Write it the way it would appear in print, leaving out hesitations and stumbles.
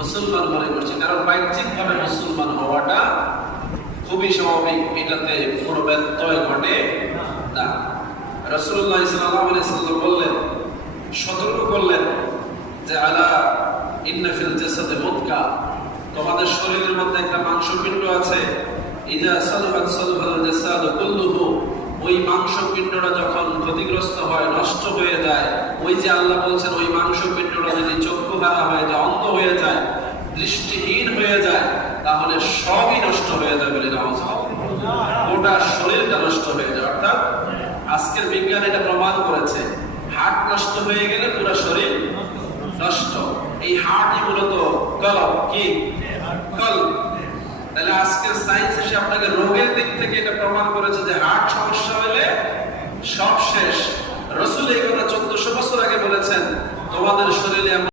মুসলমান মনে করছে, কারণ বাহ্যিক ভাবে মুসলমান হওয়াটা খুবই স্বাভাবিক, এটাতে কোনো ব্যত্যয় ঘটে না। রাসূলুল্লাহ সাল্লাল্লাহু আলাইহি ওয়াসাল্লাম বললেন, সতর্ক করলেন যে আলা ইন্না ফিল জাসাদি মুদগা, তোমাদের শরীরের মধ্যে একটা মাংসপিণ্ড আছে, ইযা সালাহাত সালাহাল জাসাদু কুল্লুহু, ওই মাংসপিণ্ডটা যখন ক্ষতিগ্রস্ত হয়, নষ্ট হয়ে যায়, ওই যে আল্লাহ বলছেন ওই মাংসপিণ্ডটা যদি চক্ষুহারা হয়ে যায়, অন্ধ হয়ে যায়, দৃষ্টিহীন হয়ে যায়, তাহলে সবই নষ্ট হয়ে যাবে। গোটা শরীরটা নষ্ট হয়ে যায়। অর্থাৎ আজকের বিজ্ঞান এটা প্রমাণ করেছে, হার্ট নষ্ট হয়ে গেলে পুরো শরীর নষ্ট। এই হার্টই মূলত কলব, কি কলব। তাহলে আজকের সায়েন্স এসে আপনাকে রোগের দিক থেকে এটা প্রমাণ করেছে যে হার্ট সমস্যা হলে সব শেষ। রাসূল এই কথা 1400 বছর আগে বলেছেন, তোমাদের শরীরে